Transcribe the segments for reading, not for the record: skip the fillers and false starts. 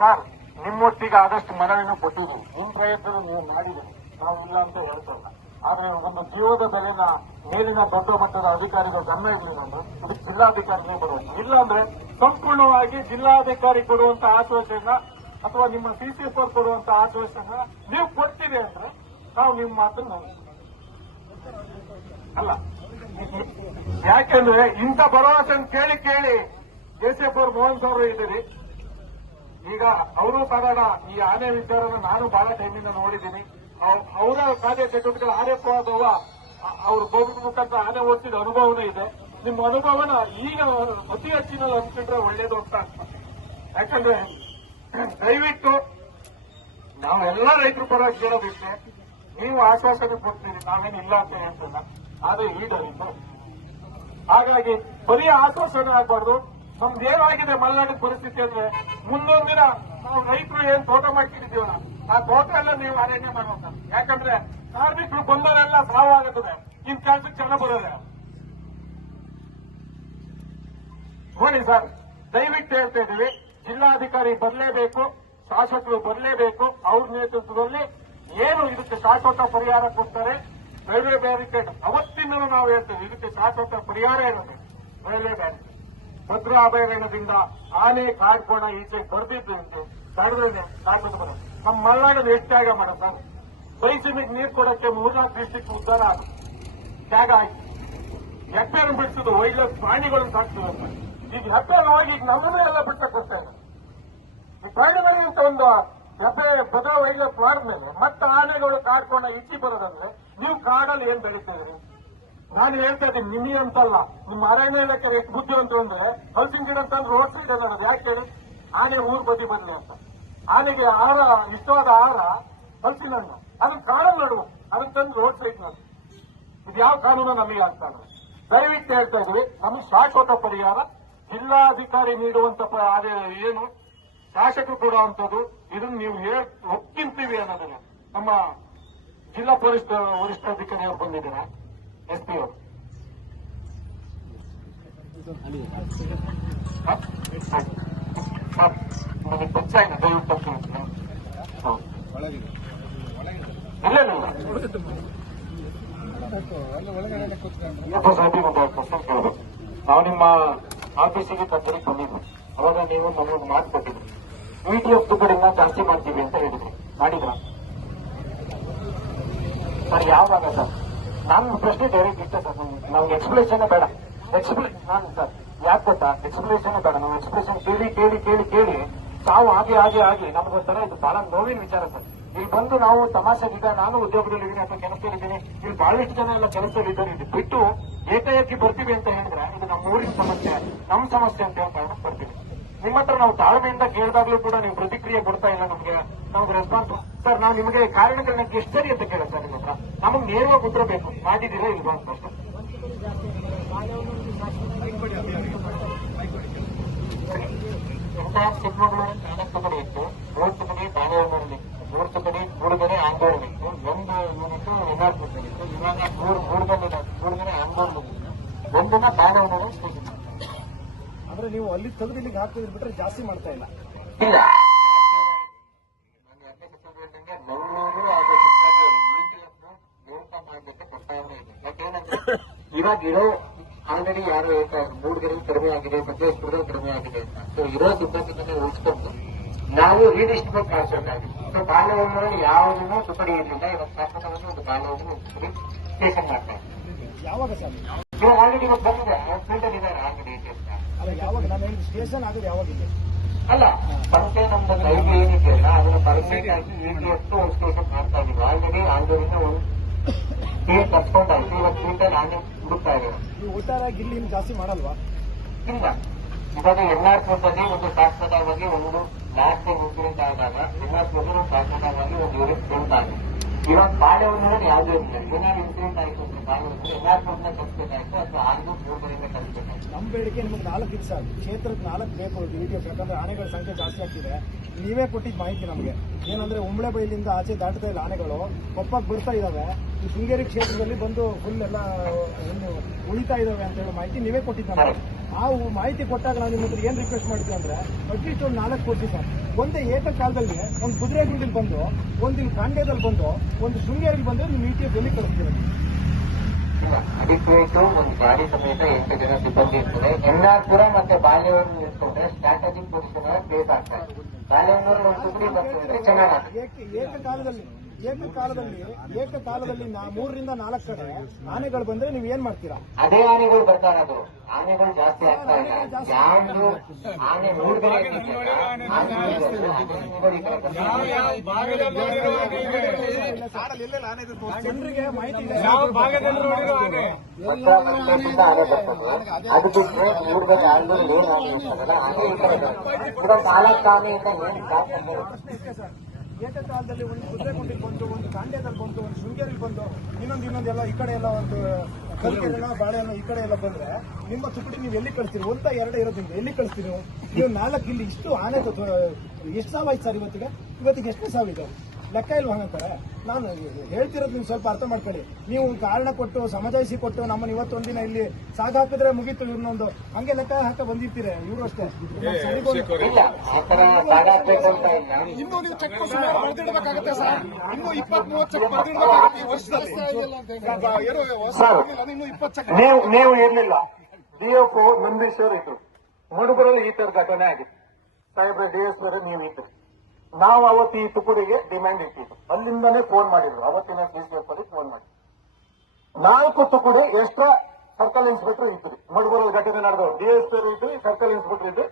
Sir, ನಿಮ್ಮೊಟ್ಟಿಗೆ ಆದಷ್ಟು ಮನವಿನೂ ಕೊಟ್ಟಿದ್ದೀವಿ. ನಿಮ್ಮ ಪ್ರಯತ್ನ ನೀವು ಮಾಡಿದ್ದೀರಿ, ನಾವು ಇಲ್ಲ ಅಂತ ಹೇಳ್ತಲ್ಲ. ಆದ್ರೆ ಒಂದು ಜೀವದ ಬೆಲೆನ ಮೇಲಿನ ದೊಡ್ಡ ಮಟ್ಟದ ಅಧಿಕಾರಿಗಳು ಗಮನ ಇರಲಿಲ್ಲ ಅಂದ್ರೆ ಇದು ಜಿಲ್ಲಾಧಿಕಾರಿಗಳೇ ಬರುವುದು. ಇಲ್ಲ ಅಂದ್ರೆ ಸಂಪೂರ್ಣವಾಗಿ ಜಿಲ್ಲಾಧಿಕಾರಿ ಕೊಡುವಂತ ಆಶ್ವಾಸನ ಅಥವಾ ನಿಮ್ಮ CCF ಕೊಡುವಂತ ಆಶ್ವಾಸನ ನೀವು ಕೊಡ್ತೀರಿ ಅಂದ್ರೆ ನಾವು ನಿಮ್ಮ ಮಾತನ್ನು ಅಲ್ಲ. ಯಾಕೆಂದ್ರೆ ಇಂಥ ಭರವಸೆ ಕೇಳಿ ಕೇಳಿ KCF ಮೋಹನ್ ಅವರು ಇದ್ದೀರಿ. ಈಗ ಅವರು ಸಾಧಾರಣ ಈ ಆನೆ ವಿಚಾರನ ನಾನು ಬಹಳ ಟೈಮಿಂದ ನೋಡಿದ್ದೀನಿ. ಅವರ ಕಾರ್ಯ ಚಟುವಟಿಕೆ ಆರೋಪವಾದವ ಅವರು ಗೋಬಿನ ಮುಖಾಂತರ ಆನೆ ಓಡಿಸಿದ ಅನುಭವನೂ ಇದೆ. ನಿಮ್ಮ ಅನುಭವನ ಈಗ ಅತಿ ಹೆಚ್ಚಿನ ಹಂಚಿಟ್ರೆ ಒಳ್ಳೇದು ಅಂತ ಅನ್ಸುತ್ತೆ. ಯಾಕಂದ್ರೆ ದಯವಿಟ್ಟು ನಾವೆಲ್ಲ ರೈತರ ಪರವಾಗಿ ಕೇಳೋದಿಕ್ಕೆ ನೀವು ಆಶ್ವಾಸನೆ ಕೊಡ್ತೀರಿ, ನಾವೇನಿಲ್ಲ ಅಂತ ಹೇಳ್ತಲ್ಲ. ಆದ್ರೆ ಈಗ ಹಾಗಾಗಿ ಬರೀ ಆಶ್ವಾಸನೆ ಆಗ್ಬಾರ್ದು. ನಮ್ದು ಏನಾಗಿದೆ ಮಲೆನಾಡಿನ ಪರಿಸ್ಥಿತಿ ಅಂದ್ರೆ ಮುಂದೊಂದು ದಿನ ನಾವು ರೈತರು ಏನ್ ತೋಟ ಮಾಡ್ಕೊಂಡಿದ್ದೀವಲ್ಲ ಆ ತೋಟ ಎಲ್ಲ ನೀವು ಅರಣ್ಯ ಮಾಡ್ಬೇಕು. ಯಾಕಂದ್ರೆ ಕಾರ್ಮಿಕರು ಬಂದವರೆಲ್ಲ ಸಾವಾಗುತ್ತದೆ, ಇನ್ ಕೆಲಸಕ್ಕೆ ಜನ ಬರೋದೆ. ನೋಡಿ ಸರ್, ದಯವಿಟ್ಟು ಹೇಳ್ತಾ ಇದೀವಿ, ಜಿಲ್ಲಾಧಿಕಾರಿ ಬರಲೇಬೇಕು, ಶಾಸಕರು ಬರಲೇಬೇಕು. ಅವ್ರ ನೇತೃತ್ವದಲ್ಲಿ ಏನು ಇದಕ್ಕೆ ಶಾಶ್ವತ ಪರಿಹಾರ ಕೊಡ್ತಾರೆ. ರೈಲ್ವೆ ಬ್ಯಾರಿಕೇಡ್ ಅವತ್ತಿಂದಲೂ ನಾವು ಹೇಳ್ತೇವೆ, ಇದಕ್ಕೆ ಶಾಶ್ವತ ಪರಿಹಾರ ಇರಬೇಕು. ರೈಲ್ವೆ ಬ್ಯಾರಿಕೇಡ್ ಭದ್ರಾ ಅಭಯಾರಣ್ಯದಿಂದ ಆನೆ ಕಾಡ್ಕೋಣ ಈಚೆಗೆ ಬರ್ದಿದ್ದು ತಡೆದ್ರೆ ಕಾಡ್ಕೊಂಡು ಬರೋದು. ನಮ್ಮ ಮಲೆನಾಡಿನ ಹೆಚ್ಚಾಗ ಮಾಡ ಸರ್, ಬೈಸಿಮಿಗೆ ನೀರು ಕೊಡಕ್ಕೆ 3-4 ಡಿಸ್ಟ್ರಿಕ್ಟ್ ಉದ್ದಾರ ಆಗುತ್ತೆ, ಜಾಗ ಆಯ್ತು. ಹೆಬ್ಬೆರನ್ನು ಬಿಡಿಸೋದು ಒಳ್ಳೆ ಪ್ರಾಣಿಗಳನ್ನು ಸಾಕ್ತದೆ. ಈಗ ಹೆಬ್ಬೆರನ್ನು ಹೋಗಿ ಈಗ ನಮ್ಮನ್ನೇ ಎಲ್ಲ ಬಿಟ್ಟಕ್ಕೆ ಹೋಗ್ತಾ ಇದೆ. ಈ ಪ್ರಾಣಿಗಳಿಗೆ ಅಂತ ಒಂದು ಹೆಬ್ಬೆ ಭದ್ರಾ ವೈಲ್ಡ್ ಲೈಫ್ ಮಾಡಿದ್ಮೇಲೆ ಮತ್ತೆ ಆನೆಗಳು ಕಾಡ್ಕೋಣ ಈಚೆ ಬರೋದಂದ್ರೆ ನೀವು ಕಾಡಲ್ಲಿ ಏನ್ ಬೆಳೀತಿದ್ರಿ? ನಾನು ಹೇಳ್ತಾ ಇದ್ದೀನಿ, ನಿನ್ನೆ ಅಂತಲ್ಲ, ನಿಮ್ಮ ಅರಣ್ಯ ಇಲಾಖೆ ಎಷ್ಟು ಬುದ್ಧಿವಂತರು ಅಂದ್ರೆ ಹಲಸಿನ ಗಿಡ ಅಂತಂದ್ರೆ ರೋಡ್ ಸೈಡ್ ಅನ್ನೋದು. ಯಾಕೆ ಹೇಳಿ? ಆನೆ ಊರ್ ಬದಿ ಬದಲಿ ಅಂತ. ಆನೆಗೆ ಆಹಾರ, ಇಷ್ಟವಾದ ಆಹಾರ ಹಲಸಿನ ಹಣ್ಣು, ಅದನ್ನ ಕಾಡಲ್ಲಿ ನಡುವ, ಅದನ್ನ ತಂದು ರೋಡ್ ಸೈಡ್ ನೋಡಿ. ಇದು ಯಾವ ಕಾನೂನು ನಮಗೆ ಆಗ್ತಾ ಇದೆ? ದಯವಿಟ್ಟು ಹೇಳ್ತಾ ಇದೀವಿ, ನಮಗೆ ಶಾಶ್ವತ ಪರಿಹಾರ ಜಿಲ್ಲಾಧಿಕಾರಿ ನೀಡುವಂತ ಏನು ಶಾಸಕರು ಕೊಡುವಂಥದ್ದು, ಇದನ್ನು ನೀವು ಒಪ್ಪಿಂತೀವಿ ಅನ್ನೋದನ್ನ ನಮ್ಮ ಜಿಲ್ಲಾ ಪೊಲೀಸ್ ವರಿಷ್ಠಾಧಿಕಾರಿ ಅವರು ಬಂದಿದ್ದಾರೆ, SP ಅವರು. ನನಗೆ ಪಕ್ಷ ಇದೆ, ದಯವಿಟ್ಟು ನಾವು ನಿಮ್ಮ ಆಫೀಸಿಗೆ ಕಚೇರಿಗೆ ಬಂದಿದ್ವಿ. ಅವಾಗ ನೀವು ನಮಗೆ ಮಾತು ಕೊಟ್ಟಿದ್ರಿ, VTF ಕಡೆಯಿಂದ ಜಾಸ್ತಿ ಮಾಡ್ತೀವಿ ಅಂತ ಹೇಳಿದ್ರಿ. ಮಾಡಿದ್ರ ಸರ್? ಯಾವಾಗ ಸರ್? ನಾನು ಪ್ರಶ್ನೆ ಡೈರೆಕ್ಟ್ ಇಷ್ಟ ಸರ್, ನಮ್ಗೆ ಎಕ್ಸ್ಪ್ಲೇಷನ್ ಬೇಡ. ನಾನು ಸರ್ ಯಾಕೆ ಗೊತ್ತಾ, ಎಕ್ಸ್ಪ್ಲೇಷನ್ ಬೇಡ. ನಾವು ಎಕ್ಸ್ಪ್ಲೇಷನ್ ಕೇಳಿ ಕೇಳಿ ಕೇಳಿ ಕೇಳಿ ತಾವು ಹಾಗೆ ಹಾಗೆ ಆಗಿ ನಮಗೋಸ್ಕರ ಇದು ಬಹಳ ನೋವಿನ ವಿಚಾರ ಸರ್. ಇಲ್ಲಿ ಬಂದು ನಾವು ತಮಾಷೆಗೀಗ ನಾನು ಉದ್ಯೋಗದಲ್ಲಿದ್ದೀನಿ ಅಥವಾ ಕೆಲಸದಲ್ಲಿದ್ದೀನಿ, ಇಲ್ಲಿ ಬಹಳಷ್ಟು ಜನ ಎಲ್ಲ ಕೆಲಸದಲ್ಲಿದ್ದಾರೆ. ಇದು ಬಿಟ್ಟು ಏಕಾಏಕಿ ಬರ್ತೀವಿ ಅಂತ ಹೇಳಿದ್ರೆ ಇದು ನಮ್ಮ ಊರಿನ ಸಮಸ್ಯೆ, ನಮ್ಮ ಸಮಸ್ಯೆ ಅಂತ ಹೇಳ್ತಾ ಬರ್ತೀವಿ. ನಿಮ್ಮ ಹತ್ರ ನಾವು ತಾಳ್ಮೆಯಿಂದ ಕೇಳಿದಾಗ್ಲೂ ಕೂಡ ನೀವು ಪ್ರತಿಕ್ರಿಯೆ ಕೊಡ್ತಾ ಇಲ್ಲ. ನಮ್ಗೆ ರೆಸ್ಪಾನ್ಸ್ ಸರ್, ನಾವು ನಿಮಗೆ ಕಾರಣಗಳನ್ನ ಎಷ್ಟು ಸರಿ ಅಂತ ಕೇಳ ಸರ್, ನಿಮ್ಮ ಹತ್ರ ನಮಗೆ ನೇರವಾಗಿ ಉತ್ತರ ಬೇಕು. ಮಾಡಿದ್ದೀರಾ ಇಲ್ವಾ ಅಂತ ಅಷ್ಟೇ. ಚಿಕ್ಕಮಗಳೂರು 4 ಕಡೆ ಇತ್ತು, 3 ಕಡೆ ಬಾಳೆಹೊನ್ನೂರಲ್ಲಿ ಇತ್ತು, 3 ಕಡೆ ಮೂಡುಗರೆ ಆಂದೋಲನ ಇತ್ತು, 1 ಯೂನಿಟ್ ಎನ್ಆರ್ಪುರದಲ್ಲಿ ಇತ್ತು. ಇವಾಗ 3 ಆಂದೋಲನ ಇತ್ತು, 1 ಬಾಳೆಹೊನ್ನೂರು ಸ್ಟೇಷನ್. ಅಂದ್ರೆ ನೀವು ಅಲ್ಲಿ ತೆಗೆದು ಇಲ್ಲಿಗೆ ಹಾಕಿದ್ರೆ ಬಿಟ್ರೆ ಜಾಸ್ತಿ ಮಾಡ್ತಾ ಇಲ್ಲ. ಇಲ್ಲ, ನಾನು ಬೆಂಗಳೂರು ಹಾಗೂ ಚಿಕ್ಕಮಗಳೂರು VTF ಮಾಡಲಿಕ್ಕೆ ಪ್ರಸ್ತಾವನೆ ಇದೆ. ಯಾಕೇನಂದ್ರೆ ಇವಾಗ ಇರೋ ಆಲ್ರೆಡಿ ಯಾರು ಹೇಳ್ತಾ ಇದ್ರು ಮೂಡುಗೆರೆಗೆ ಕಡಿಮೆ ಆಗಿದೆ, ಸಕಲೇಶ್ಪುರದಲ್ಲಿ ಕಡಿಮೆ ಆಗಿದೆ ಅಂತ. ಸೊ ಇರೋ ಸಿಬ್ಬಂದಿಗಳನ್ನೇ ಉಳಿಸ್ಕೊಂಡು ನಾವು ರೀಡಿಸ್ಟ್ರಿಬ್ಯೂಟ್ ಮಾಡಿಸಬೇಕಾಗಿದೆ. ಸೊ ಬಾಳೆಹೊನ್ನೂರಲ್ಲಿ ಯಾವುದನ್ನು ತುಕಡಿ ಇರಲಿಲ್ಲ. ಇವಾಗ ಶಾಸಕವಾಗಿ ಒಂದು ಬಾಳೆಹೊನ್ನೂರು ತುಕಡಿ ಸ್ಟೇಷನ್ ಮಾಡ್ತಾ ಇದ್ದಾರೆ. ಯಾವಾಗ ಸರ್? ಇವಾಗ ಆಲ್ರೆಡಿ ಇವತ್ತು ಬಂದಿದೆ, ಫೀಲ್ಡ್ ಅಲ್ಲಿ ಇದ್ದಾರೆ ಆಲ್ರೆಡಿ ಅಂತ. ಅಲ್ಲ, ಯಾವಾಗ ನಾನು ಹೇಳಿದ ಸ್ಟೇಷನ್ ಆಗೋದು ಯಾವಾಗಿದೆ? ಅಲ್ಲ, ಸಂಖ್ಯೆ ನಮ್ದು ಕೈಗೆ ಏನಿದೆಯಲ್ಲ ಅದನ್ನ ಪರ್ಮನೆಂಟ್ ಆಗಿ VTF ಒಂದು ಸ್ಟೇಷನ್ ಮಾಡ್ತಾ ಇದ್ದೀವಿ. ಆಲ್ರೆಡಿ ಆಂದೋಲನ ಒಂದು ಫೀಲ್ಡ್ ಕಟ್ಕೊಂಡಾಯ್ತು. ಇವಾಗ ಫೀಲ್ಡ್ ಅಲ್ಲಿ ಆನೆ ಹುಡುಕ್ತಾ ಇದ್ದಾರೆ. ನೀವು ಒಟ್ಟಾರಾಗಿ ಇಲ್ಲಿ ಜಾಸ್ತಿ ಮಾಡಲ್ವಾ? ಇಲ್ಲ, ಇವಾಗ ಎನ್ಆರ್ಪುರದಲ್ಲಿ ಒಂದು ಶಾಶ್ವತವಾಗಿ ಒಂದು ಲಾಸ್ಟ್ ಇನ್ಸಿಡೆಂಟ್ ಆದಾಗ ಎನ್ಆರ್ಪುರದಲ್ಲಿ ಶಾಶ್ವತವಾಗಿ ಒಂದು ಯೂನಿಟ್ ಸ್ಟೇಟ್ ಆಗಿದೆ. ಇವಾಗ ಬಾಳೆಹೊನ್ನೂರಲ್ಲಿ ಯಾವುದೂ ಇಲ್ಲ. ಏನಾದ್ರು ಇನ್ಸಿಡೆಂಟ್ ಆಯಿತು ಅಂದ್ರೆ ಬಾಳೆಹೊನ್ನೂರು ಎನ್ಆರ್ಪುರದಿಂದ ಕಲಿಸಬೇಕಾಯ್ತು ಅಥವಾ ಆರ್ಗೂ 3 ಕಲಿಸಬೇಕಾಯ್ತು. ನಮ್ಮ ಬೇಡಿಕೆ ನಿಮಗೆ 4 ದಿವಸ ಕ್ಷೇತ್ರಕ್ಕೆ 4 ಬೇಕು VTF. ಯಾಕಂದ್ರೆ ಆನೆಗಳ ಸಂಖ್ಯೆ ಜಾಸ್ತಿ ಆಗ್ತಿದೆ. ನೀವೇ ಕೊಟ್ಟಿದ್ದ ಮಾಹಿತಿ ನಮಗೆ ಏನಂದ್ರೆ ಉಂಬಳೆ ಬೈಲಿಂದ ಆಚೆ ದಾಟದ ಇಲ್ಲ ಆನೆಗಳು ಕೊಪ್ಪಕ್ಕೆ ಬಿಡ್ತಾ ಇದಾವೆ. ಈ ಶೃಂಗೇರಿ ಕ್ಷೇತ್ರದಲ್ಲಿ ಬಂದು ಫುಲ್ ಎಲ್ಲ ಏನು ಉಳಿತಾ ಇದಾವೆ ಅಂತ ಹೇಳೋ ಮಾಹಿತಿ ನೀವೇ ಕೊಟ್ಟಿದ್ದಾರೆ. ಆ ಮಾಹಿತಿ ಕೊಟ್ಟಾಗ ನಾವು ನಿಮ್ಮ ಹತ್ರ ಏನ್ ರಿಕ್ವೆಸ್ಟ್ ಮಾಡ್ತೀವಿ ಅಂದ್ರೆ ಅಟ್ಲೀಸ್ಟ್ ಒಂದು 4 ಕೊಡ್ತೀವಿ ಸರ್. ಒಂದೇ ಏಕಕಾಲದಲ್ಲಿ ಒಂದು ಕುದುರೆಗುಂಡಿಲಿ ಬಂದು, ಒಂದು ಇಲ್ಲಿ ಕಾಂಡ್ಯದಲ್ಲಿ ಬಂದು, ಒಂದು ಶೃಂಗೇರಿಗೆ ಬಂದ್ರೆ ನೀವು ETF ಎಲ್ಲಿ ಕಳಿಸ್ತೀರ? ಅಡಿಕ್ವೇಟು ಒಂದು ಗಾಡಿ ಸಮೇತ 8 ಜನ ಸಿಬ್ಬಂದಿ ಇರ್ತದೆ. ಎನ್ನಾರ್ಪುರ ಮತ್ತೆ ಬಾಳೆಹೊನ್ನೂರು ನಿಲ್ಸ್ಕೊಂಡ್ರೆ ಸ್ಟ್ರಾಟಜಿಕ್ ಪೊಸಿಷನ್ ಪ್ಲೇಸ್ ಆಗ್ತಾರೆ. ಬಾಳೆಹೊನ್ನೂರು ಒಂದು ತುಕಡಿ ಬರ್ತದೆ ಚೆನ್ನಾಗಿ. ಏಕಕಾಲದಲ್ಲಿ 3 ರಿಂದ 4 ಕಡೆ ಆನೆಗಳು ಬಂದ್ರೆ ನೀವು ಏನ್ ಮಾಡ್ತೀರಾ? ಅದೇ ಆನೆಗಳು ಬರ್ತಾ ಇರೋದು. ಆನೆಗಳು ಜಾಸ್ತಿ ಆಗ್ತಾ ಇಲ್ಲ. ಯಾವ್ದು ಆನೆ 3 ಜನರಿಗೆ ಮಾಹಿತಿ ಇದೆ. ಆನೆ ಬರ್ತದೆ. ಅದು ಬಿಟ್ಟರೆ 3 ಗಂಟೆ ಆದ್ಮೇಲೆ ಏನ್ ಆನೆ ಇರ್ತದಲ್ಲ ಆನೆ ಇರ್ತದೆ. 4 ಆನೆಯಿಂದ ಏನ್ ಸಾಕು. ಏಕಕಾಲದಲ್ಲಿ ಒಂದು ಕುದುರೆಗುಂಡಿಗೆ ಬಂದು, ಒಂದು ಕಾಂಡ್ಯದಲ್ಲಿ ಬಂದು, ಒಂದು ಶೃಂಗೇರಿಗೆ ಬಂದು, ಇನ್ನೊಂದೆಲ್ಲ ಈ ಕಡೆ ಎಲ್ಲ ಒಂದು ಕಲ್ಕೆರೆನ ಬಾಳೆಹಣ್ಣು ಈ ಕಡೆ ಎಲ್ಲ ಬಂದ್ರೆ ನಿಮ್ಮ ತುಕಡಿ ನೀವು ಎಲ್ಲಿ ಕಳಿಸ್ತೀರಿ? 1 2 ಇರೋದ್ರಿಂದ ಎಲ್ಲಿ ಕಳಿಸ್ತೀರಿ ನೀವು? 4 ಇಲ್ಲಿ ಇಷ್ಟು ಆನೆ ಎಷ್ಟು ಸಾವು ಆಯ್ತು ಸರ್ ಇವತ್ತಿಗೆ ಎಷ್ಟನೇ ಸಾವು ಇದೆ? ಲೆಕ್ಕ ಇಲ್ವಾ ಅಂತಾರೆ. ನಾನು ಹೇಳ್ತಿರೋದು ನೀವು ಸ್ವಲ್ಪ ಅರ್ಥ ಮಾಡ್ಕೊಳ್ಳಿ. ನೀವು ಕಾರಣ ಕೊಟ್ಟು ಸಮಜಾಯಿಸಿ ಕೊಟ್ಟು ನಮ್ಮನ್ನು ಇವತ್ತೊಂದಿನ ಇಲ್ಲಿ ಸಾಗ ಹಾಕಿದ್ರೆ ಮುಗೀತು ಇವ್ರನ್ನೊಂದು ಹಂಗೆ ಲೆಕ್ಕ ಹಾಕ ಬಂದಿರ್ತೀರಿ. ಇವರು ಅಷ್ಟೇ ಇನ್ನು ನೀವು ಚೆಕ್ ಬರ್ದಿಡ್ಬೇಕಾಗುತ್ತೆ ಸರ್. ಇನ್ನು 20-30 ಚೆಕ್ ಬರ್ದಿಡ್ಬೇಕಾಗುತ್ತೆ ಈ ವರ್ಷದಲ್ಲಿ. ಇನ್ನು 20 ಚೆಕ್ ನೀವು ಇರ್ಲಿಲ್ಲ. DFO ನಂದೀಶ್ವರ್ ಇದ್ರು. ಮುಡುಬರಲ್ಲಿ ಈ ತರ ಘಟನೆ ಆಗಿದೆ. ಸಾಹೇಬ್ರೆ DSP ನೀವು ಇದ್ರಿ. ನಾವು ಅವತ್ತು ಈ ತುಕುಡಿಗೆ ಡಿಮ್ಯಾಂಡ್ ಇಟ್ಟಿದ್ದು. ಅಲ್ಲಿಂದಾನೇ ಫೋನ್ ಮಾಡಿದ್ರು. ಅವತ್ತಿನ DCF ಅಲ್ಲಿ ಫೋನ್ ಮಾಡಿ 4 ತುಕುಡಿ ಎಕ್ಸ್ಟ್ರಾ ಸರ್ಕಲ್ ಇನ್ಸ್ಪೆಕ್ಟರ್ ಇದ್ರಿ. ಮುಡುಬರಲ್ಲಿ ಘಟನೆ ನಡೆದವರು DSP ಇದ್ರು, ಸರ್ಕಲ್ ಇನ್ಸ್ಪೆಕ್ಟರ್ ಇದ್ರು,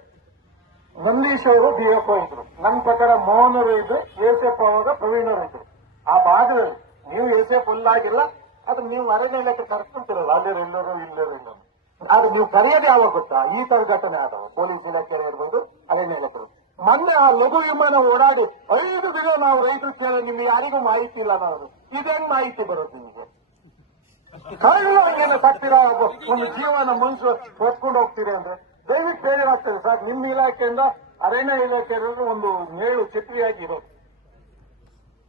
ನಂದೀಶ್ ಅವರು DFO ಇದ್ರು. ನನ್ನ ಪ್ರಕಾರ ಮೋಹನ್ ಅವರು ಇದ್ರು, ACF ಅವಾಗ ಪ್ರವೀಣ್ ಅವರು ಇದ್ರು. ಆ ಭಾಗದಲ್ಲಿ ನೀವು ACF ಫುಲ್ ಆಗಿಲ್ಲ. ಅದು ನೀವು ಅರಣ್ಯ ಇಲಾಖೆ ಕರ್ಕೊಂತಿರಲ್ಲ, ಅಲ್ಲಿರೋ ಎಲ್ಲರೂ ಇಲ್ಲರೂ ಇಲ್ಲ. ಆದ್ರೆ ನೀವು ಕರೆಯೋದು ಯಾವಾಗ ಗೊತ್ತಾ? ಈ ತರ ಘಟನೆ ಆದವು. ಪೊಲೀಸ್ ಇಲಾಖೆ ಇರ್ಬೋದು, ಅರಣ್ಯ ಇಲಾಖೆ. ಮೊನ್ನೆ ಆ ಲಘು ವಿಮಾನ ಓಡಾಡಿ 5 ದಿನ ನಾವು ರೈತರು ಕೇಳಿ ನಿಮ್ಗೆ ಯಾರಿಗೂ ಮಾಹಿತಿ ಇಲ್ಲ. ನಾವು ಇದೇನ್ ಮಾಹಿತಿ ಬರೋದು ನಿಮಗೆ? ಕಳೆದ ಸಾಕ್ತೀರಾ? ಒಂದು ಜೀವನ ಮನುಷ್ಯ ಹೊತ್ಕೊಂಡು ಹೋಗ್ತೀರಿ ಅಂದ್ರೆ ದಯವಿಟ್ಟು ಬೇಜಾರಾಗ್ತದೆ ಸರ್. ನಿಮ್ಮ ಇಲಾಖೆಯಿಂದ ಅರಣ್ಯ ಇಲಾಖೆ ಇರೋದು ಒಂದು ನೇಳು ಛತ್ರಿಯಾಗಿ ಇರೋದು.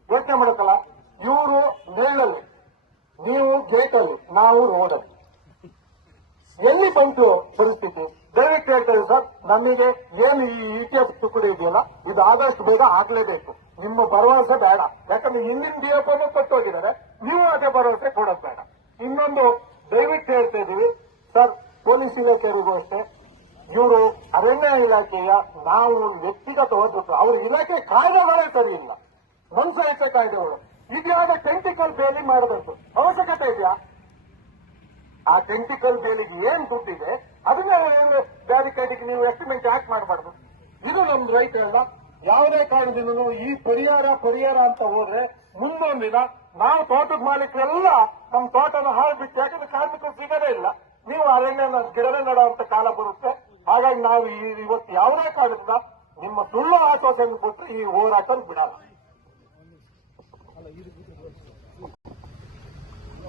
ಯೋಚನೆ ಮಾಡಕ್ಕಲ್ಲ. ಇವರು ನೇಳಲ್ಲಿ, ನೀವು ಗೇಟಲ್ಲಿ, ನಾವು ರೋಡಲ್ಲಿ. ಎಲ್ಲಿ ಬಂತು ಪರಿಸ್ಥಿತಿ? ದಯವಿಟ್ಟು ಹೇಳ್ತೇವೆ ಸರ್, ನಮಗೆ ಏನು ಈ ETF ತುಕಡಿ ಇದೆಯಲ್ಲ, ಇದು ಆದಷ್ಟು ಬೇಗ ಆಗ್ಲೇಬೇಕು. ನಿಮ್ಮ ಭರವಸೆ ಬೇಡ. ಯಾಕಂದ್ರೆ ಹಿಂದಿನ DFO ಕೊಟ್ಟೋಗಿದ್ದಾರೆ. ನೀವು ಅದೇ ಭರವಸೆ ಕೊಡೋದು ಬೇಡ. ಇನ್ನೊಂದು ದಯವಿಟ್ಟು ಹೇಳ್ತಾ ಇದೀವಿ ಸರ್, ಪೊಲೀಸ್ ಇಲಾಖೆಯವರಿಗೂ ಅಷ್ಟೇ. ಇವರು ಅರಣ್ಯ ಇಲಾಖೆಯ ನಾವು ವ್ಯಕ್ತಿಗತವಾದ ಅವ್ರ ಇಲಾಖೆ ಕಾಯ್ದೆಗಳೇ ಸರಿ ಇಲ್ಲ. ಮನುಷ್ಯ ಕಾಯ್ದೆಗಳು ಇದ್ಯಾವ ಟೆಂಟಿಕಲ್ ಬೇಲಿ ಮಾಡಬೇಕು ಅವಶ್ಯಕತೆ ಇದೆಯಾ? ಆ ಟೆಂಟಿಕಲ್ ಬೇಲಿಗೆ ಏನ್ ದುಡ್ಡಿದೆ ಅದನ್ನ ಬ್ಯಾರಿಕೇಡಿಗೆ ನೀವು ಎಸ್ಟಿಮೇಟ್ ಯಾಕೆ ಮಾಡಬಾರ್ದು? ಇದು ನಮ್ದು ರೈತ ಅಲ್ಲ. ಯಾವುದೇ ಕಾರಣದಿಂದಲೂ ಈ ಪರಿಹಾರ ಅಂತ ಹೋದ್ರೆ ಮುಂದೊಂದಿನ ನಾವು ತೋಟದ ಮಾಲೀಕರೆಲ್ಲ ನಮ್ಮ ತೋಟನ ಹಾಳು ಬಿಟ್ಟು, ಯಾಕಂದ್ರೆ ಕಾರ್ಮಿಕರು ಸಿಗದೇ ಇಲ್ಲ. ನೀವು ಅರಣ್ಯ ಗಿಡನೇ ನೆಡುವಂತ ಕಾಲ ಬರುತ್ತೆ. ಹಾಗಾಗಿ ನಾವು ಇವತ್ತು ಯಾವುದೇ ಕಾರಣದಿಂದ ನಿಮ್ಮ ಸುಳ್ಳು ಆಶ್ವಾಸನೆ ಕೊಟ್ಟರೆ ಈ ಹೋರಾಟ ಬಿಡಲ್ಲ.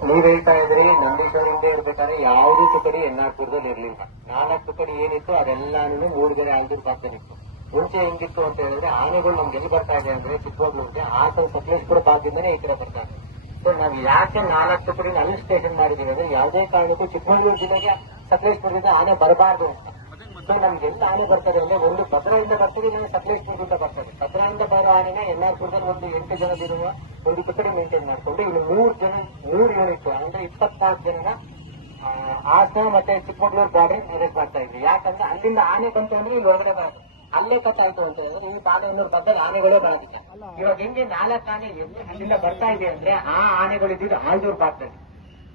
ನೀವ್ ಹೇಳ್ತಾ ಇದ್ರಿ ನಂದೀಶ್ವರ ಹಿಂದೆ ಇರ್ಬೇಕಾದ್ರೆ ಯಾವುದೂ ತುಕಡಿ ಎನ್ನಾರ್ಪುರದಲ್ಲಿ ಇರ್ಲಿಲ್ಲ. 4 ತುಕಡಿ ಏನಿತ್ತು ಅದೆಲ್ಲಾನು 3 ಜನ ಆಲ್ದೂರ್ ಪಾತ್ರನಿತ್ತು. ಮುಂಚೆ ಹೆಂಗಿತ್ತು ಅಂತ ಹೇಳಿದ್ರೆ ಆನೆಗಳು ನಮ್ಗೆ ಎಲ್ಲಿ ಬರ್ತಾ ಇದೆ ಅಂದ್ರೆ ಚಿಕ್ಕಮಗಳೂರಿಗೆ ಆತ ಸಕಲೇಶ್ಪುರ ಭಾಗದಿಂದನೇ ಈ ಕಡೆ ಬರ್ತಾ ಇದೆ. ಸೊ ನಾವು ಯಾಕೆ 4 ತುಕಡಿನ ಅಲ್ಲಿ ಸ್ಟೇಷನ್ ಮಾಡಿದೀವಿ ಅಂದ್ರೆ ಯಾವುದೇ ಕಾರಣಕ್ಕೂ ಚಿಕ್ಕಮಗಳೂರು ಜಿಲ್ಲೆಗೆ ಸಕಲೇಶ್ಪುರದಿಂದ ಆನೆ ಬರಬಾರ್ದು ಅಂತ. ಸೊ ನಮ್ಗೆ ಎಲ್ಲ ಆನೆ ಬರ್ತದೆ ಅಂದ್ರೆ ಒಂದು ಭದ್ರಾಯಿಂದ ಬರ್ತದೆ, ಇನ್ನೊಂದು ಸಕಲೇಶ್ಪುರದಿಂದ ಬರ್ತದೆ. ಭದ್ರಾಯಿಂದ ಬರೋ ಆನೆನ ಎನ್ನಾರ್ಪುರದಲ್ಲಿ ಒಂದು 8 ಜನದಿರುವ ಒಂದು ತುಕಡಿ ಮೇಂಟೈನ್ ಮಾಡ್ಕೊಂಡು ಇಲ್ಲಿ 3 ಯೂನಿಟ್ ಅಂದ್ರೆ 24 ಜನನ ಹಾಸನ ಮತ್ತೆ ಚಿಕ್ಕಮಗಳೂರು ಬಾರ್ಡರ್ ಅರೆಸ್ಟ್ ಮಾಡ್ತಾ ಇದ್ವಿ. ಯಾಕಂದ್ರೆ ಅಲ್ಲಿಂದ ಆನೆ ಬಂತು ಅಂದ್ರೆ ಇಲ್ಲಿ ಹೊರಗಡೆ ಬರೋದು. ಅಲ್ಲೇ ಕಟ್ಟಾಯ್ತು ಅಂತ ಹೇಳಿದ್ರೆ ಈ ಬಾಳೆಹೊನ್ನೂರು ಬಂದಾಗ ಆನೆಗಳೇ ಬರೋದಿಲ್ಲ. ಇವಾಗ ಹೆಂಗೆ 4 ಆನೆ ಎಲ್ಲಿ ಅಲ್ಲಿಂದ ಬರ್ತಾ ಇದೆ ಅಂದ್ರೆ ಆ ಆನೆಗಳು ಇದ್ದಿದ್ದು ಆಲ್ದೂರ್ ಭಾಗದಲ್ಲಿ.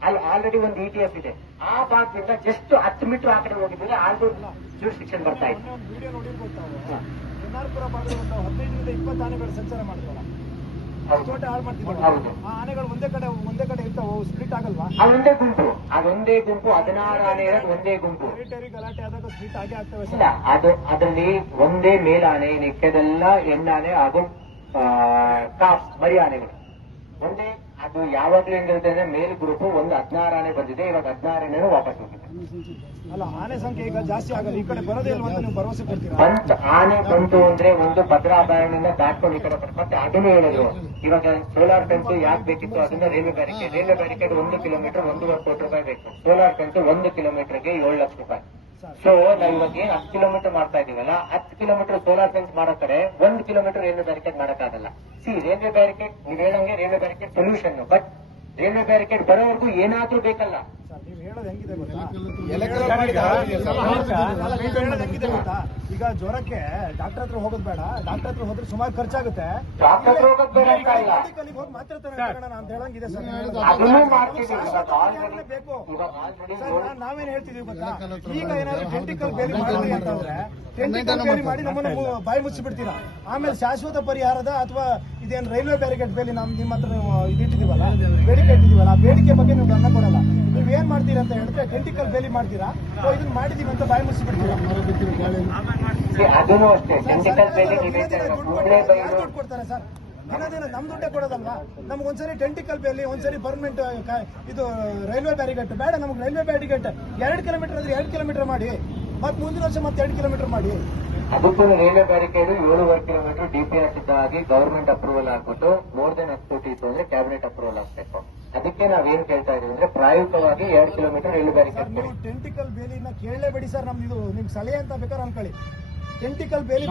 ಅಲ್ಲಿ ಆಲ್ರೆಡಿ ಒಂದು ETF ಇದೆ. ಆ ಭಾಗದಿಂದ ಜಸ್ಟ್ 10 ಮೀಟರ್ ಆ ಕಡೆ ಹೋಗಿದ್ರೆ ಆಲ್ದೂರ್ ಜೂರಿಸ್ಡಿಕ್ಷನ್ ಬರ್ತಾ ಇದೆ. ವಿಡಿಯೋ ನೋಡಿರ್ಬೋದು. ಎನ್ನಾರ್ಪುರ ಭಾಗದಲ್ಲಿ 15ರಿಂದ 20 ಆನೆಗಳು ಸಂಚಾರ ಮಾಡ್ತಾರೆ. ತೋಟ ಹಾಳು ಮಾಡ್ತಿದ್ದಾರೆ. ಆ ಆನೆಗಳು ಒಂದೇ ಕಡೆ ಇರ್ತಾವ, ಸ್ಪ್ಲಿಟ್ ಆಗಲ್ವಾ? ಅದೊಂದೇ ಗುಂಪು 16 ಆನೆ ಇರೋದು ಒಂದೇ ಗುಂಪು. ಟೆರಿಟರಿ ಗಲಾಟೆ ಆದಾಗ ಸ್ಪ್ಲಿಟ್ ಆಗೇ ಆಗ್ತವೆ. ಇಲ್ಲ, ಅದರಲ್ಲಿ ಒಂದೇ ಮೇಲಾನೆ, ನಿತ್ಯದೆಲ್ಲ ಹೆಣ್ಣಾನೆ ಹಾಗೂ ಕಾಫ್ ಮರಿ ಆನೆಗಳು ಒಂದೇ. ಅದು ಇದು ಯಾವಾಗ್ಲೂ ಹೆಂಗಿರುತ್ತೆ ಅಂದ್ರೆ ಮೇಲ್ ಗ್ರೂಪ್ ಒಂದು 16 ಆನೆ ಬಂದಿದೆ, ಇವಾಗ 16 ಆನೆನೂ ವಾಪಸ್ ಹೋಗಿದೆ. ಅಲ್ಲ, ಆನೆ ಸಂಖ್ಯೆ ಈಗ ಜಾಸ್ತಿ ಆಗಲ್ಲ, ಈ ಕಡೆ ಬರೋದೇ ಇಲ್ವ ಅಂತ ನೀವು ಭರವಸೆ ಕೊಡ್ತೀರಾ? ಆನೆ ಬಂತು ಅಂದ್ರೆ ಒಂದು ಭದ್ರಾ ಅಭಯಾರಣ್ಯದಿಂದ ದಾಟ್ಕೊಂಡು ಈ ಕಡೆ ಬರುತ್ತೆ. ಮತ್ತೆ ಅದನ್ನು ಹೇಳಿದ್ರು, ಇವಾಗ ಸೋಲಾರ್ ಫೆನ್ಸ್ ಯಾಕೆ ಬೇಕಿತ್ತು, ಅದನ್ನ ರೈಲ್ವೆ ಬ್ಯಾರಿಕೇಡ್ 1 ಕಿಲೋಮೀಟರ್ 1.25 ಕೋಟಿ ರೂಪಾಯಿ ಬೇಕು. ಸೋಲಾರ್ ಫೆನ್ಸ್ 1 ಕಿಲೋಮೀಟರ್ಗೆ 7 ಲಕ್ಷ ರೂಪಾಯಿ. ಸೊ ನಾವು ಇವಾಗ ಏನ್ 10 ಕಿಲೋಮೀಟರ್ ಮಾಡ್ತಾ ಇದೀವಲ್ಲ, 10 ಕಿಲೋಮೀಟರ್ ಸೋಲಾರ್ ಫೆನ್ಸ್ ಮಾಡೋ ಕಡೆ 1 ಕಿಲೋಮೀಟರ್ ರೈಲ್ವೆ ಬ್ಯಾರಿಕೇಡ್ ಮಾಡಕ್ಕಾಗಲ್ಲ. ರೈಲ್ವೆ ಬ್ಯಾರಿಕೇಡ್ ನೀವು ಹೇಳಂಗೆ railway barricade solution, but railway barricade ಬರೋವರೆಗೂ ಏನಾದ್ರೂ ಬೇಕಲ್ಲ. ಸರ್, ನೀವು ಹೇಳೋದು ಹೆಂಗಿದೆ ಗೊತ್ತಾ? ನೀವು ಹೇಳೋದು ಹೆಂಗಿದೆ ಗೊತ್ತಾ? ಈಗ ಜ್ವರಕ್ಕೆ ಡಾಕ್ಟರ್ ಹತ್ರ ಹೋಗೋದು ಬೇಡ, ಡಾಕ್ಟರ್ ಹತ್ರ ಹೋದ್ರೆ ಸುಮಾರು ಖರ್ಚಾಗುತ್ತೆ. ಡಾಕ್ಟರ್ ಹೋಗೋದ್ ಬೇಡ ಅಂತ ಇಲ್ಲ, ಮೆಡಿಕಲ್ಗೆ ಹೋಗಿ ಮಾತ್ರ ತಗೋಣ ಅಂತ ಹೇಳಂಗಿದೆ ಸರ್. ಅದನ್ನೂ ಮಾಡ್ತೀವಿ. ಬೇಕು ಇವಾಗ ಆಲ್ರೆಡಿ ಸರ್, ನಾವೇನ್ ಹೇಳ್ತಿದೀವಿ ಗೊತ್ತಾ? ಈಗ ಏನಾದ್ರು ಟೆಂಟಿಕಲ್ ಬೇಲಿ ಮಾಡಿದ್ರಿ ಅಂತಂದ್ರೆ ಟೆಂಟಿಕಲ್ ಬೇಲಿ ಮಾಡಿ ನಮ್ಮನ್ನು ಬಾಯಿ ಮುಚ್ಚಿಬಿಡ್ತೀರಾ. ಆಮೇಲೆ ಶಾಶ್ವತ ಪರಿಹಾರದ ಅಥವಾ ಇದೇನು ರೈಲ್ವೆ ಬ್ಯಾರಿಕೇಡ್ ಬೇಲಿ ನಿಮ್ಮ ಹತ್ರ ಇದಿಟ್ಟಿದೀವಲ್ಲ, ಬೇಡಿಕೆ ಇಟ್ಟಿದೀವಲ್ಲ, ಆ ಬೇಡಿಕೆ ಬಗ್ಗೆ ನೀವು ಗಮನ ಕೊಡಲ್ಲ. ನೀವ್ ಏನ್ ಮಾಡ್ತೀರಾ ಅಂತ ಹೇಳಿದ್ರೆ ಟೆಂಟಿಕಲ್ ಬೇಲಿ ಮಾಡ್ತೀರಾ, ಇದನ್ನ ಮಾಡಿದೀವಿ ಅಂತ ಬಾಯಿ ಮುಚ್ಚಿಬಿಡ್ತೀರಾ. ಅದನ್ನು ಅಷ್ಟೇ ಟೆಂಟಿಕಲ್ ಬೇಲಿ ದುಡ್ಡು ಕೊಡ್ತಾರೆ ಸರ್, ದಿನ ನಮ್ ದುಡ್ಡೇ ಕೊಡೋದಲ್ವಾ? ನಮ್ಗೊಂದ್ಸರಿ ಟೆಂಟಿಕಲ್ ಬೇಲಿ, ಒಂದ್ಸರಿ ಪರ್ಮನೆಂಟ್ ಇದು ರೈಲ್ವೆ ಬ್ಯಾರಿಗೇಟ್ ಬೇಡ. ನಮ್ಗೆ ರೈಲ್ವೆ ಬ್ಯಾರಿಗೇಟ್ 2 ಕಿಲೋಮೀಟರ್ ಅಂದ್ರೆ 2 ಕಿಲೋಮೀಟರ್ ಮಾಡಿ, ಮತ್ತೆ ಮುಂದಿನ ವರ್ಷ ಮತ್ತೆ 2 ಕಿಲೋಮೀಟರ್ ಮಾಡಿ. ಅದಕ್ಕೂ ರೈಲ್ವೆ ಬ್ಯಾರಿಕೇಡ್ 7.5 ಕಿಲೋಮೀಟರ್ DPR ಸಿದ್ಧವಾಗಿ ಗವರ್ಮೆಂಟ್ ಅಪ್ರೂವಲ್ ಆಗ್ಬಿಟ್ಟು ಮೋರ್ ದೆನ್ 10 ಕೋಟಿ ಇತ್ತು ಅಂದ್ರೆ ಕ್ಯಾಬಿನೆಟ್ ಅಪ್ರೂವಲ್ ಆಗ್ಬೇಕು. ಅದಕ್ಕೆ ನಾವೇನ್ ಕೇಳ್ತಾ ಇದೀವಿ ಅಂದ್ರೆ ಪ್ರಾಯೋಗಿಕವಾಗಿ 2 ಕಿಲೋಮೀಟರ್ ರೈಲ್ವೆ ಬ್ಯಾರಿಕೇಡ್. ನೀವು ಟೆಂಟಿಕಲ್ ಬೇಲಿನ ಕೇಳಲೇಬೇಡಿ ಸರ್, ನಮ್ದು ಇದು ನಿಮ್ ಸಲಹೆ ಅಂತ ಬೇಕಾದ್ರೆ ಅನ್ಕೊಳ್ಳಿ. ಟೆಂಟಿಕಲ್ ಬೇಲಿ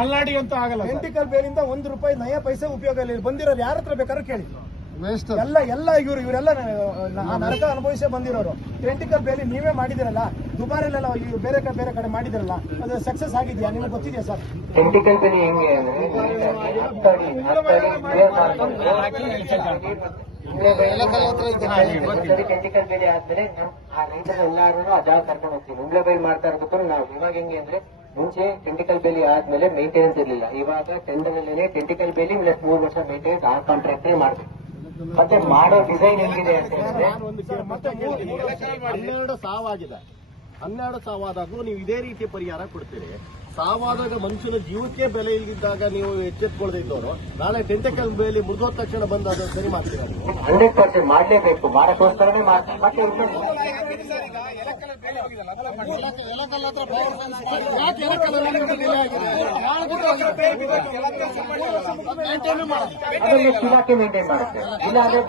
ಮಲ್ನಾಡಿ ಅಂತ ಆಗಲ್ಲ. ಟೆಂಟಿಕಲ್ ಬೇಲಿಂದ 1 ರೂಪಾಯಿ ನಯ ಪೈಸೆ ಉಪಯೋಗ ಇಲ್ಲ. ಬಂದಿರೋರು ಯಾರ ಹತ್ರ ಬೇಕಾದ್ರೂ ಕೇಳಿ, ಎಲ್ಲ ಇವರೆಲ್ಲ ನರಕ ಅನುಭವಿಸೇ ಬಂದಿರೋರು. ಟೆಂಟಿಕಲ್ ಬೇಲಿ ನೀವೇ ಮಾಡಿದಿರಲ್ಲ, ದುಬಾರಿಲೆಲ್ಲ ಬೇರೆ ಕಡೆ ಮಾಡಿದಿರಲ್ಲ, ಅದು ಸಕ್ಸಸ್ ಆಗಿದೆಯಾ ನಿಮ್ಗೆ ಗೊತ್ತಿದೆಯಾ ಸರ್? ಟೆಂಟಿಕಲ್ ಬೇಲಿ ಹೆಂಗೆ ಅಂದ್ರೆ ಟೆಂಟಿಕಲ್ ಬೇಲಿ ಆದ್ಮೇಲೆ ಆ ರೈತರು ಎಲ್ಲಾರು ಆ ಜಾಗ ಕರ್ಕೊಂಡು ಹೋಗ್ತೀವಿ. ಮುಂಬ್ಳೆ ಬೈಲ್ ಮಾಡ್ತಾ ಇರೋದಕ್ಕೂ ನಾವು ಇವಾಗ ಹೆಂಗೆ ಅಂದ್ರೆ ಮುಂಚೆ ಟೆಂಟಿಕಲ್ ಬೇಲಿ ಆದ್ಮೇಲೆ ಮೇಂಟೆನೆನ್ಸ್ ಇರಲಿಲ್ಲ. ಇವಾಗ ಟೆಂಡರ್ ಅಲ್ಲೇ ಟೆಂಟಿಕಲ್ ಬೇಲಿ 3 ವರ್ಷ ಮೇಂಟೆನೆನ್ಸ್ ಆ ಕಾಂಟ್ರಾಕ್ಟ್ ಮಾಡ್ಬೇಕು. ಮತ್ತೆ ಮಾಡೋ ಡಿಸೈನ್ ಹೆಂಗಿದೆ ಅಂತ ಹೇಳಿದ್ರೆ 12 ಸಾವಾಗಿದೆ. 12 ಸಾವಾದಾಗೂ ನೀವು ಇದೇ ರೀತಿ ಪರಿಹಾರ ಕೊಡ್ತೀರಿ. ಸಾವಾದಾಗ ಮನುಷ್ಯನ ಜೀವಕ್ಕೆ ಬೆಲೆ ಇಲ್ಲದಿದ್ದಾಗ ನೀವು ಎಚ್ಚೆತ್ಕೊಳ್ಳದೆ ಇದ್ದವರು ನಾಳೆ ಟೆಂಟಿಕಲ್ ಬೇಲಿ ಮುರಿದೋದ ತಕ್ಷಣ ಬಂದು ಅದನ್ನು ಸರಿ ಮಾಡ್ತೀರಾ? 100% ಮಾಡ್ಲೇಬೇಕು, ಮಾಡಕ್ಕೋಸ್ಕರನೇ ಮಾಡ್ತೀವಿ. ಮತ್ತೆ ಅದನ್ನ ಇಲಾಖೆ ಮೇಂಟೈನ್ ಮಾಡುತ್ತೆ, ಇಲ್ಲ ಅಂದ್ರೆ